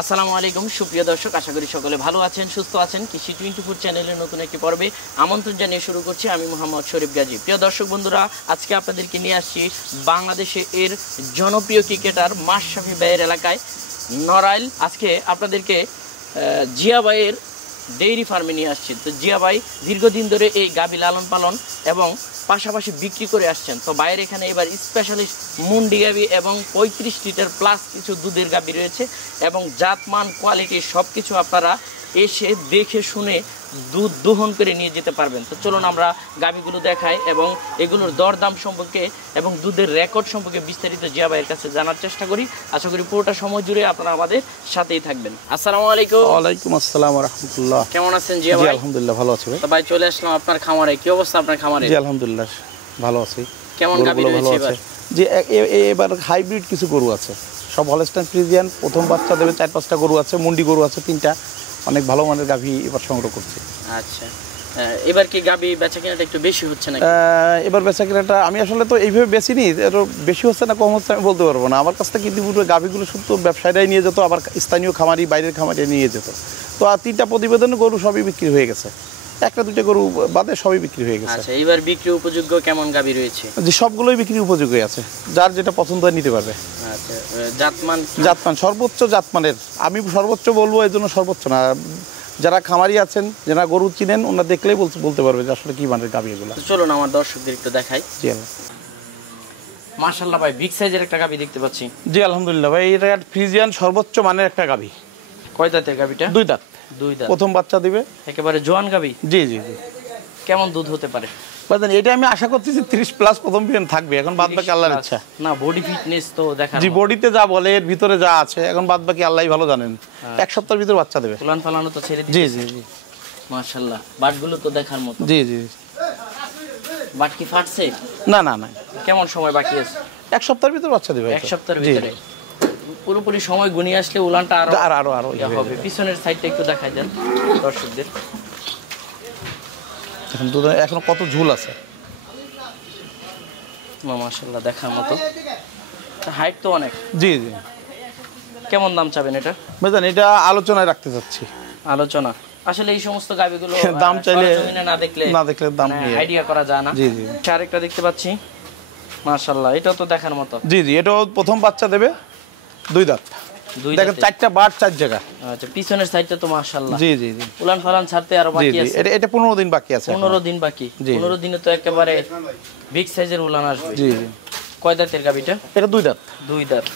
আসসালামু আলাইকুম সুপ্রিয় দর্শক, আশা করি সকলে ভালো আছেন, সুস্থ আছেন। কৃষি 24 চ্যানেলের নতুন একটি পর্বে আমন্ত্রণ জানিয়ে শুরু করছি আমি মোহাম্মদ শরীফ গাজী। প্রিয় দর্শক বন্ধুরা, আজকে আপনাদেরকে নিয়ে আসছি বাংলাদেশে এর জনপ্রিয় ক্রিকেটার মাশরাফি ভাইয়ের এলাকায় নড়াইল। আজকে আপনাদেরকে জিয়া ভাইয়ের ডেইরি ফার্মে নিয়ে আসছি। তো জিয়া ভাই দীর্ঘদিন ধরে এই গাভী লালন পালন এবং পাশাপাশি বিক্রি করে আসছেন। তো বাইরে এখানে এবার স্পেশালিস্ট মুন্ডি গাভী এবং 35 লিটার প্লাস কিছু দুধের গাভী রয়েছে এবং জাতমান কোয়ালিটি সব কিছু আপনারা এসে দেখে শুনে দুধ দোহন করে নিয়ে যেতে পারবেন। তো চলুন আমরা গাভীগুলো দেখাই এবং এগুলোর দরদাম সম্পর্কে এবং দুধের রেকর্ড সম্পর্কে বিস্তারিত জিয়া ভাইয়ের কাছে জানার চেষ্টা করি। আশা করি পুরোটা সময় জুড়ে আপনারা আমাদের সাথেই থাকবেন। আসসালামু আলাইকুম। ওয়ালাইকুম আসসালাম ওয়া রাহমাতুল্লাহ। কেমন আছেন জিয়া ভাই? আলহামদুলিল্লাহ ভালো আছি ভাই। তো ভাই চলে আসলাম আপনার খামারে। কি অবস্থা আপনার খামারে? জি আলহামদুলিল্লাহ ভালো আছি। কেমন গাভী রয়েছে এবার? জি এবার হাইব্রিড কিছু গরু আছে, সব হলস্টাইন ফ্রিজিয়ান, প্রথম বাচ্চা দেবে 4-5টা গরু আছে, মুন্ডি গরু আছে 3টা, অনেক ভালো মানের গাভী এবার সংগ্রহ করছি। আচ্ছা, এবার কি গাভী বেচা কেনাটা একটু বেশি হচ্ছে নাকি? এবার বেচা কেনাটা আমি আসলে তো এইভাবে বেশি নিই, এর বেশি হচ্ছে না কম হচ্ছে আমি বলতে পারবো না। আমার কাছ থেকে ইতিপূর্বে গাভীগুলো শুধু ব্যবসায়ীরাই নিয়ে যেত, আবার স্থানীয় খামারি বাইরের খামারি নিয়ে যেত। তো আর 3টা প্রতিবেদন গরু সবই বিক্রি হয়ে গেছে, 1-2টা গরু বাদে সবই বিক্রি হয়ে গেছে। আচ্ছা, এবার বিক্রি উপযোগ্য কেমন গাভী রয়েছে? যে সবগুলোই বিক্রি উপযোগী আছে, যার যেটা পছন্দ হয় নিতে পারবে। আচ্ছা, জাতমান সর্বোচ্চ জাতমানের, আমি সর্বোচ্চ বলবো এই জন্য সর্বোচ্চ না, যারা খামারি আছেন যারা গরু চিনেন ওনারা দেখলেই বলতে পারবে যে আসলে কি মানের গাভী এগুলো। চলুন আমার দর্শকদের একটু দেখাই। জি মাশাআল্লাহ ভাই, বিগ সাইজের একটা গাভী দেখতে পাচ্ছি। জি আলহামদুলিল্লাহ ভাই, এটা ফ্রিজিয়ান সর্বোচ্চ মানের একটা গাভী। কয় দাঁতের গাভীটা? 2 দাঁত। 2 দাঁত, প্রথম বাচ্চা দিবে, একেবারে জোয়ান গাভী। জি জি জি। কেমন দুধ হতে পারে? বুঝলেন, এটা আমি আশা করতেছি 30+ প্রথম বিয়ান থাকবে, এখন বাদ বাকি আল্লাহর ইচ্ছা। না, বডি ফিটনেস তো দেখা। জি, বডিতে যা বলে এর ভিতরে যা আছে, এখন বাদ বাকি আল্লাহই ভালো জানেন। 1 সপ্তাহের ভিতর বাচ্চা দেবে। ফুলান ফালানো তো ছেড়ে জি দিয়েছে। জি জি মাশাআল্লাহ, বাটগুলো তো দেখার মতো। জি জি। বাট কি ফাটছে? না না না, কেমন সময় বাকি আছে? 1 সপ্তাহের ভিতর বাচ্চা দেবে। 1 সপ্তাহের ভিতরে পুরোপুরি সময় গুনিয়ে আসলে উলানটা আরো হবে। পিছনের সাইডটা একটু দেখাই দেন দর্শকদের। এখন দুধ এখনো কত ঝুল আছে। মাশাআল্লাহ, দেখার মতো। হাইট তো অনেক। জি জি। কেমন দাম চাবেন এটা? বুঝলেন, এটা আলোচনায় রাখতে চাচ্ছি। আলোচনা আসলে এই সমস্ত গাভীগুলো দাম চাইলে না দেখলে দাম আইডিয়া করা যায় না। জি জি। আরেকটা দেখতে পাচ্ছি, মাশাআল্লাহ, এটাও তো দেখার মতো। জি জি, এটাও প্রথম বাচ্চা দেবে, 2 দাঁত। দেখেন 4টা বাট 4 জায়গা। আচ্ছা, পিছনের সাইডটা তো মাশাআল্লাহ। জি জি জি। উলান ফালান ছাড়তে আরো বাকি আছে। এটা 15 দিন বাকি আছে। 15 দিন বাকি। 15 দিনে তো একেবারে বিগ সাইজের উলান আসবে। জি জি। কয় দাঁতের গাভীটা? এটা 2 দাঁত। 2 দাঁত।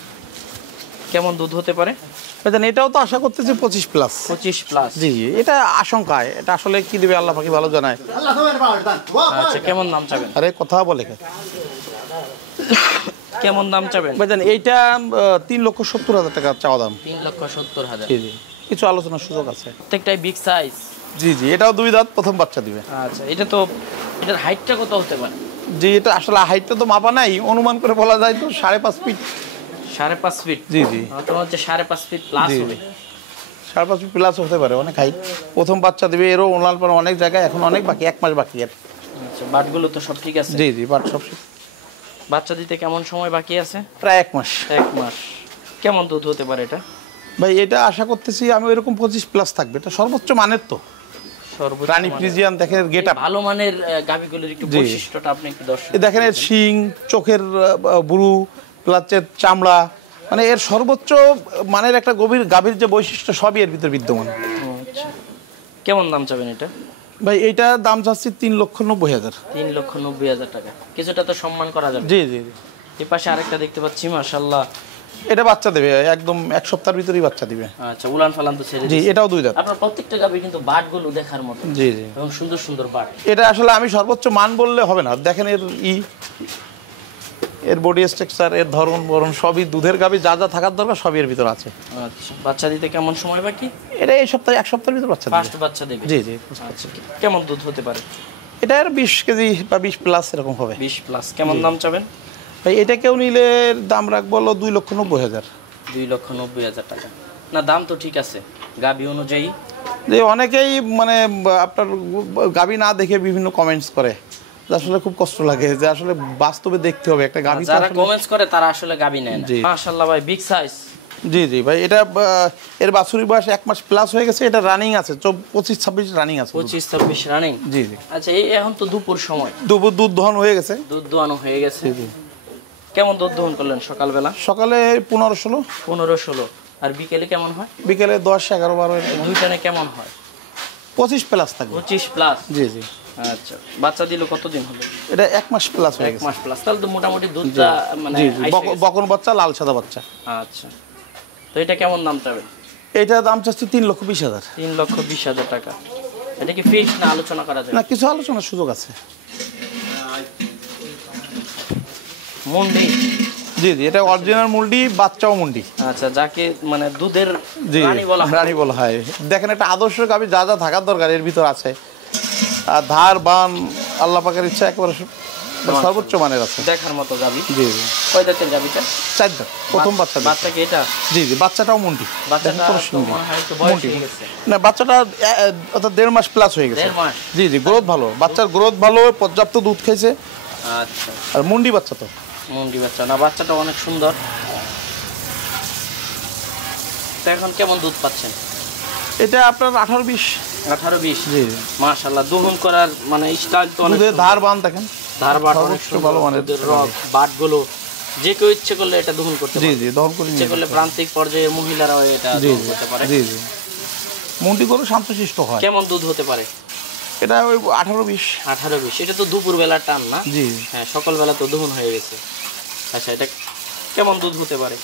কেমন দুধ হতে পারে? বুঝলেন, এটাও তো আশা করতেছি 25+। 25+। জি জি, এটা আশঙ্কায়, এটা আসলে কি দিবে আল্লাহ পাকি ভালো জানায়। আচ্ছা, কেমন দাম চাবেন? আরে কথা বলে কেমন দাম চাবেন? বুঝলেন, এইটা 3,70,000 টাকা চাওয়া দাম। 3,70,000। জি জি, কিছু আলোচনার সুযোগ আছে। প্রত্যেকটাই বিগ সাইজ। জি জি, এটাও 2 দাঁত, প্রথম বাচ্চা দিবে। আচ্ছা, এটার হাইটটা কত হতে পারে? জি, এটা আসলে হাইটটা তো মাপা নাই, অনুমান করে বলা যায় তো 5.5 ফিট। 5.5 ফিট? জি জি। তোমার হচ্ছে 5.5 ফিট প্লাস হবে। 5.5 ফিট প্লাস হতে পারে, অনেক হাইট। প্রথম বাচ্চা দিবে, এরও ওনার পর অনেক জায়গায় এখন অনেক বাকি, 1 মাস বাকি। আচ্ছা, বাটগুলো তো সব ঠিক আছে? জি জি, বাট সব। বাচ্চা দিতে কেমন সময় বাকি আছে? প্রায় 1 মাস। 1 মাস। কেমন দুধ হতে পারে এটা? ভাই, এটা আশা করতেছি আমি এরকম 25+ থাকবে, এটা সর্বোচ্চ মানের তো। রানী ফ্রিজিয়ান দেখেন, গেটআপ ভালো মানের গাভীগুলোর একটু বৈশিষ্ট্যটা আপনি একটু দর্শক দেখেন, এর শিং, চোখের বুরু, প্লাচের চামড়া, মানে এর সর্বোচ্চ মানের একটা গাভীর যে বৈশিষ্ট্য সবই এর ভিতর বিদ্যমান। আচ্ছা, কেমন দাম চাবেন এটা? ভাই, এইটা দাম চাচ্ছি 3,90,000। 3,90,000 টাকা। কিছুটা তো সম্মান করা যাবে। জি জি। এই পাশে আরেকটা দেখতে পাচ্ছি, মাশাআল্লাহ, এটা বাচ্চা দেবে একদম 1 সপ্তাহের ভিতরেই বাচ্চা দিবে। আচ্ছা, উলান ফালান তো ছেড়ে জি, এটাও 2 দাঁত। আপনার প্রত্যেকটা গাভী কিন্তু বাটগুলো দেখার মতো। জি জি, এবং সুন্দর সুন্দর বাট। এটা আসলে আমি সর্বোচ্চ মান বললে হবে না, দেখেন এর বডি স্ট্রাকচার, এর ধরন বরণ সবই দুধের গাভী যা যা থাকার দরকার সবই এর ভিতর আছে। আচ্ছা, বাচ্চা দিতে কেমন সময় বাকি? এটা এই সপ্তাহে 1 সপ্তাহের ভিতর বাচ্চা দিবে। ফার্স্ট বাচ্চা দেবে? জি জি। আচ্ছা, কেমন দুধ হতে পারে? এটা এর 20 কেজি বা 20+ এরকম হবে। 20+। কেমন দাম চাবেন? ভাই, এটা কেউ নিলে দাম রাখবো 2,90,000। 2,90,000 টাকা। না, দাম তো ঠিক আছে গাভী অনুযায়ী। যে অনেকেই মানে আপনার গাভী না দেখে বিভিন্ন কমেন্টস করে, আসলে খুব কষ্ট লাগে যে আসলে বাস্তবে দেখতে হবে একটা গাভী। যারা কমেন্টস করে তারা আসলে গাভী নেয় না। মাশাআল্লাহ ভাই, বিগ সাইজ। জি জি ভাই, এটা এর বাছুরির বয়স 1 মাস প্লাস হয়ে গেছে, এটা রানিং আছে 25-26 রানিং আছে। 25-26 রানিং। জি জি। আচ্ছা, এই এখন তো দুপুর সময়, দুধ দহন হয়ে গেছে। দুধ দোয়ানো হয়ে গেছে। কেমন দুধ দহন করলেন সকালবেলা? সকালে 15-16। 15-16। আর বিকেলে কেমন হয়? বিকেলে 10-11-12। দুই টানে কেমন হয়? 25 প্লাস থাকবে। 25 প্লাস। জি জি। আচ্ছা, বাচ্চা দিল কতদিন হলো? এটা 1 মাস প্লাস হয়ে 1 গেছে। মাস প্লাস, তাহলে তো মোটামুটি দুধটা মানে জি জি, আইসে গেছে। বকন বাচ্চা, লাল সাদা বাচ্চা। আচ্ছা, তো এটা কেমন দাম চাবেন? এটা দাম চাচ্ছি 3,20,000। 3,20,000 টাকা। এটা কি ফিক্স না আলোচনা করা যায়? না, কিছু আলোচনার সুযোগ আছে। মুন্ডি। জি জি, এটা অরিজিনাল মুন্ডি, বাচ্চাও মুন্ডি। আচ্ছা, যাকে মানে দুধের জি, রানী বলা হয়। রানী বলা হয়। দেখেন, একটা আদর্শ গাভী যা যা থাকার দরকার এর ভিতর আছে। আর ধার বান আল্লাহ পাকের ইচ্ছা একেবারে সর্বোচ্চ মানের আছে। দেখার মতো গাভী। জি জি। কয় দাঁতের গাভীটা? 4 দাঁত, প্রথম বাচ্চা। বাচ্চা কি এটা? জি জি, বাচ্চাটাও মুন্ডি। বাচ্চাটা তো মনে হয় একটু বয়স হয়ে গেছে। না, বাচ্চাটা অর্থাৎ 1.5 মাস প্লাস হয়ে গেছে। 1.5 মাস। জি জি, গ্রোথ ভালো, বাচ্চার গ্রোথ ভালো, পর্যাপ্ত দুধ খাইছে। আচ্ছা, আর মুন্ডি বাচ্চা তো। মুন্ডি বাচ্চা না, বাচ্চাটা অনেক সুন্দর। তো এখন কেমন দুধ পাচ্ছেন? এটা আপনার 18-20। 18-20। জি। মাশাআল্লাহ, দহন করার মানে স্টাইল তো অনেক দুধের ধার বান দেখেন, ধার বাট অনেক সর্বোচ্চ ভালো মানের। রক বাটগুলো যে কেউ ইচ্ছে করলে এটা দহন করতে জি পারে। জি, দহন করে ইচ্ছে করলে প্রান্তিক পর্যায়ে মহিলারাও এটা জি দহন করতে পারে। জি জি। মুন্ডি করে শান্তশিষ্ট হয়। কেমন দুধ হতে পারে? এটা ওই 18-20। 18-20। এটা তো দুপুর বেলার টান না? জি। হ্যাঁ, সকালবেলা তো দহন হয়ে গেছে। আচ্ছা, এটা কেমন দুধ হতে পারে?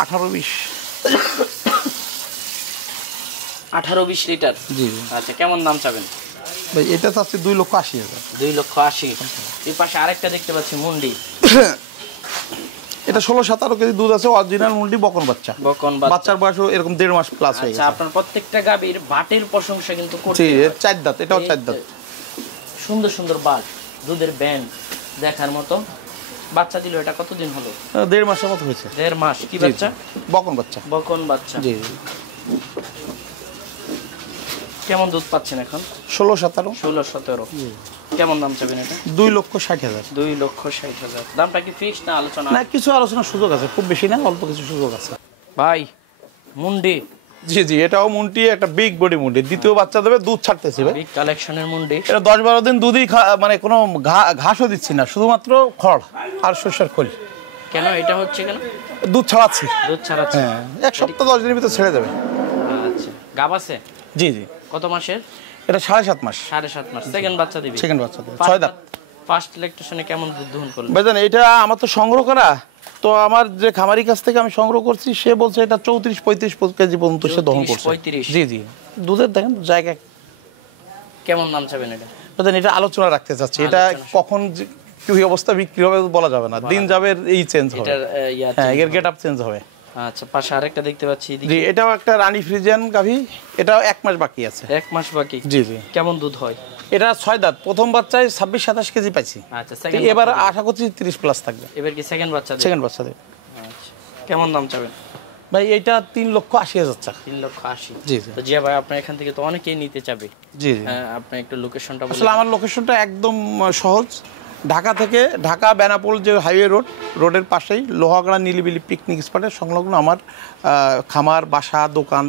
18-20। 18-20 লিটার। জি। আচ্ছা, কেমন দাম চাবেন? ভাই, এটা চাচ্ছি 2,80,000। 2,80,000। এই পাশে আরেকটা দেখতে পাচ্ছি মুন্ডি। এটা 16-17 কেজি দুধ আছে, অরিজিনাল মুন্ডি, বকন বাচ্চা। বকন বাচ্চা। বাচ্চার বয়সও এরকম 1.5 মাস প্লাস হয়ে আচ্ছা, গেছে। আপনার প্রত্যেকটা গাভীর বাটের প্রশংসা কিন্তু জি, করতে এর 4 দাঁত, এটাও 4 দাঁত। সুন্দর সুন্দর বাট, দুধের ব্যান্ড দেখার মতো। বাচ্চা দিল, এটা কতদিন হলো? 1.5 মাসের মতো হয়েছে। 1.5 মাস। কি বাচ্চা? বকন বাচ্চা। বকন বাচ্চা। জি। কেমন দুধ পাচ্ছেন এখন? 16-17। 16-17। কেমন দাম চাবেন এটা? 2,60,000। 2,60,000। দামটা কি ফিক্স না আলোচনা? না, কিছু আলোচনার সুযোগ আছে, খুব বেশি না, অল্প কিছু সুযোগ আছে। ভাই, মুন্ডি। জি জি, এটাও মুন্ডি, একটা বিগ বডি মুন্ডি, দ্বিতীয় বাচ্চা দেবে, দুধ ছাড়তেছে ভাই। বিগ কালেকশনের মুন্ডি। এটা 10-12 দিন দুধই মানে কোনো ঘাসও দিচ্ছি না, শুধুমাত্র খড় আর সরষের খোল। কেন এটা হচ্ছে কেন? দুধ ছাড়াচ্ছি। দুধ ছাড়াচ্ছে। হ্যাঁ, 1 সপ্তাহ 10 দিনের ভিতরে ছেড়ে দেবে। আচ্ছা, গাব আছে? জি জি। কত মাসের? এটা 7.5 মাস। 7.5 মাস। সেকেন্ড বাচ্চা দিবি? সেকেন্ড বাচ্চা দেবে, 6 দাঁত। ফার্স্ট ইলেকট্রিশনে কেমন দুধ দহন করলেন? ভাইজান, এটা আমার তো সংগ্রহ করা, তো আমার যে খামারি কাছ থেকে আমি সংগ্রহ করছি সে বলছে এটা 34-35 কেজি পর্যন্ত সে দহন করছে। 34-35? জি জি। দুধের দেখেন জায়গা। কেমন দাম চাবেন এটা? ভাইজান, এটা আলোচনা রাখতে চাচ্ছি, এটা কখন কি অবস্থা বিক্রি হবে বলা যাবে না, দিন যাবে এই চেঞ্জ হবে। এটার হ্যাঁ, এর গেট আপ চেঞ্জ হবে। আচ্ছা, পাশে আরেকটা দেখতে পাচ্ছি। জি, এটাও একটা রানী ফ্রিজিয়ান গাভী, এটাও 1 মাস বাকি আছে। 1 মাস বাকি? জি জি। কেমন দুধ হয়? এটা 6 দাঁত, প্রথম বাচ্চায় 26-27 কেজি পাইছি। আচ্ছা, সেকেন্ড এবার আশা করছি 30 প্লাস থাকবে। এবার কি সেকেন্ড বাচ্চা দেবে? সেকেন্ড বাচ্চা দেবে। আচ্ছা, কেমন দাম চাবেন? ভাই, এইটা 3,80,000 টাকা। 3,80,000। জি জি। তো জিয়া ভাই, আপনার এখান থেকে তো অনেকেই নিতে চাবে। জি জি। আপনি একটু লোকেশনটা বলুন। আসলে আমার লোকেশনটা একদম সহজ। ঢাকা থেকে, ঢাকা বেনাপোল যে হাইওয়ে রোডের পাশেই লোহাগড়া নিলিবিলি পিকনিক স্পটের সংলগ্ন আমার খামার, বাসা, দোকান।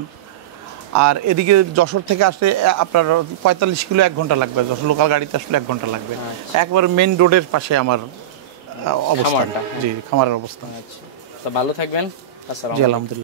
আর এদিকে যশোর থেকে আসলে আপনার 45 কিলো 1 ঘন্টা লাগবে, যশোর লোকাল গাড়িতে আসলে 1 ঘন্টা লাগবে। একবার মেইন রোডের পাশে আমার অবস্থান। জি, খামারের অবস্থান। আচ্ছা, তো ভালো থাকবেন। আসসালামু জি, আলাইকুম। আলহামদুলিল্লাহ।